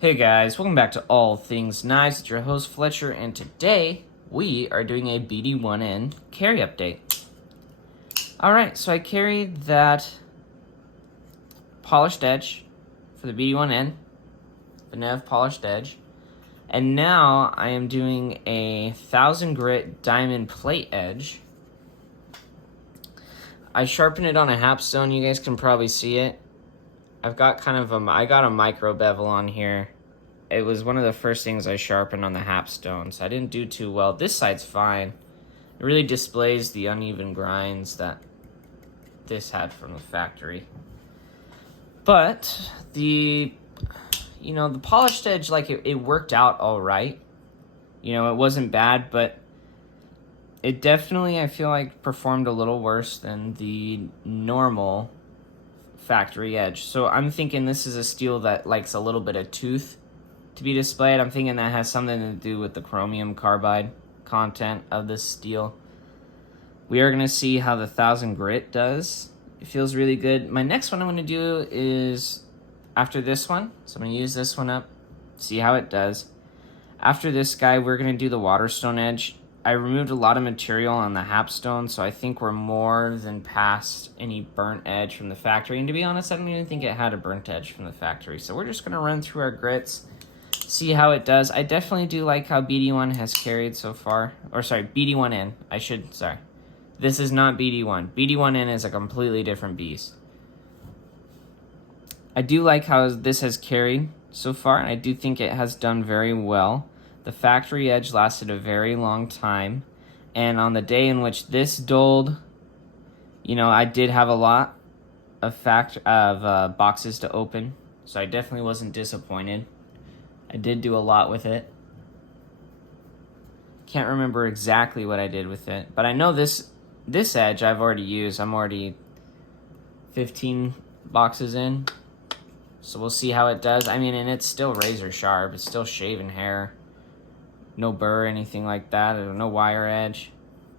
Hey guys, welcome back to All Things Knives. It's your host Fletcher, and today we are doing a BD1N carry update. Alright, so I carried that polished edge for the BD1N, the Nev polished edge, and now I am doing a 1000 grit diamond plate edge. I sharpened it on a hapstone. You guys can probably see it. I've got I got a micro bevel on here. It was one of the first things I sharpened on the hapstone, so I didn't do too well. This side's fine. It really displays the uneven grinds that this had from the factory. But the polished edge, like it worked out all right. It wasn't bad, but it definitely, I feel like, performed a little worse than the normal factory edge. So I'm thinking this is a steel that likes a little bit of tooth to be displayed. I'm thinking that has something to do with the chromium carbide content of this steel. We are going to see how the 1000 grit does. It feels really good. My next one I'm going to do is after this one. So I'm going to use this one up, see how it does. After this guy, we're going to do the waterstone edge. I removed a lot of material on the hapstone, so I think we're more than past any burnt edge from the factory. And to be honest, I don't even think it had a burnt edge from the factory. So we're just going to run through our grits, see how it does. I definitely do like how BD1 has carried so far. Or sorry, BD1N. This is not BD1. BD1N is a completely different beast. I do like how this has carried so far, and I do think it has done very well. The factory edge lasted a very long time, and on the day in which this dulled, I did have a lot of boxes to open, so I definitely wasn't disappointed. I did do a lot with it. Can't remember exactly what I did with it, but I know this edge I've already used. I'm already 15 boxes in, so we'll see how it does. I mean, and it's still razor sharp. It's still shaven hair. No burr or anything like that, or no wire edge.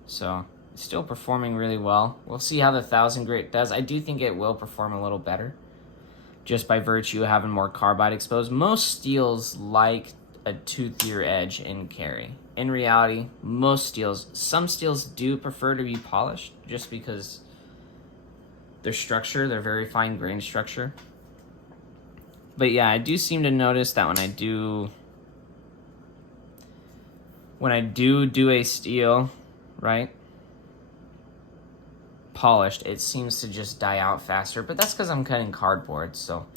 So it's still performing really well. We'll see how the 1000 grit does. I do think it will perform a little better, just by virtue of having more carbide exposed. Most steels like a toothier edge in carry. In reality, some steels do prefer to be polished just because their very fine grain structure. But yeah, I do seem to notice that when I do a steel, right, polished, it seems to just die out faster. But that's because I'm cutting cardboard, so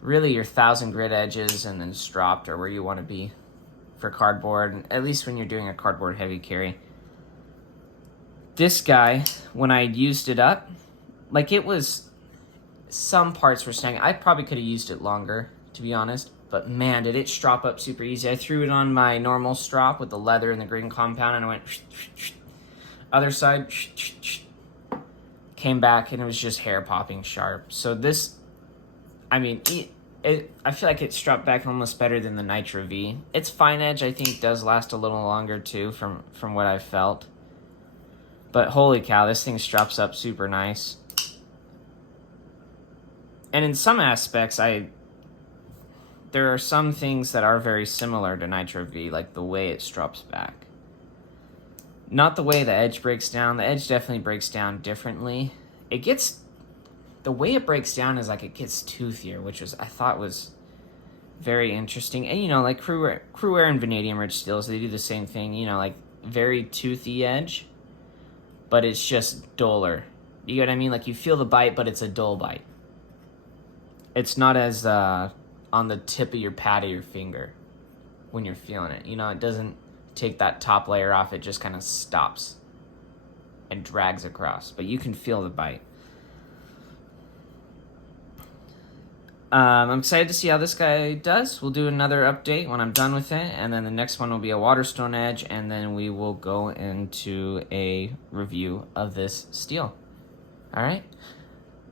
really your 1000 grit edges and then stropped are where you want to be for cardboard, at least when you're doing a cardboard heavy carry. This guy, when I used it up, like some parts were staying. I probably could have used it longer, to be honest. But man, did it strop up super easy. I threw it on my normal strop with the leather and the green compound, and I went other side, came back, and it was just hair popping sharp. So this, I mean, I feel like it stropped back almost better than the Nitro V. Its fine edge, I think, does last a little longer too, from what I felt. But holy cow, this thing strops up super nice. And in some aspects, there are some things that are very similar to Nitro V, like the way it strops back. Not the way the edge breaks down. The edge definitely breaks down differently. The way it breaks down is like it gets toothier, which I thought was very interesting. And like Crew Air and vanadium rich steels, they do the same thing. Like very toothy edge, but it's just duller. You get what I mean? Like you feel the bite, but it's a dull bite. It's not as on the tip of your pad of your finger when you're feeling it. It doesn't take that top layer off. It just kind of stops and drags across, but you can feel the bite. I'm excited to see how this guy does. We'll do another update when I'm done with it, and then the next one will be a waterstone edge, and then we will go into a review of this steel. All right?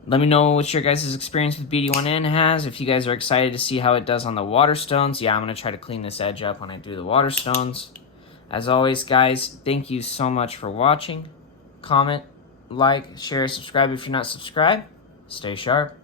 Let me know what your guys' experience with BD1N has. If you guys are excited to see how it does on the waterstones, yeah, I'm going to try to clean this edge up when I do the waterstones. As always, guys, thank you so much for watching. Comment, like, share, subscribe if you're not subscribed. Stay sharp.